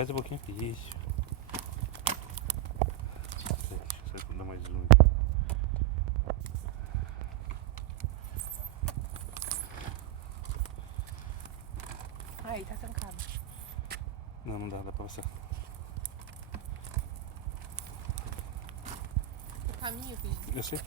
Faz um pouquinho. Isso. Deixa eu dar mais um. Aí, tá trancado. Não, não dá pra passar. O caminho, filho. Eu sei.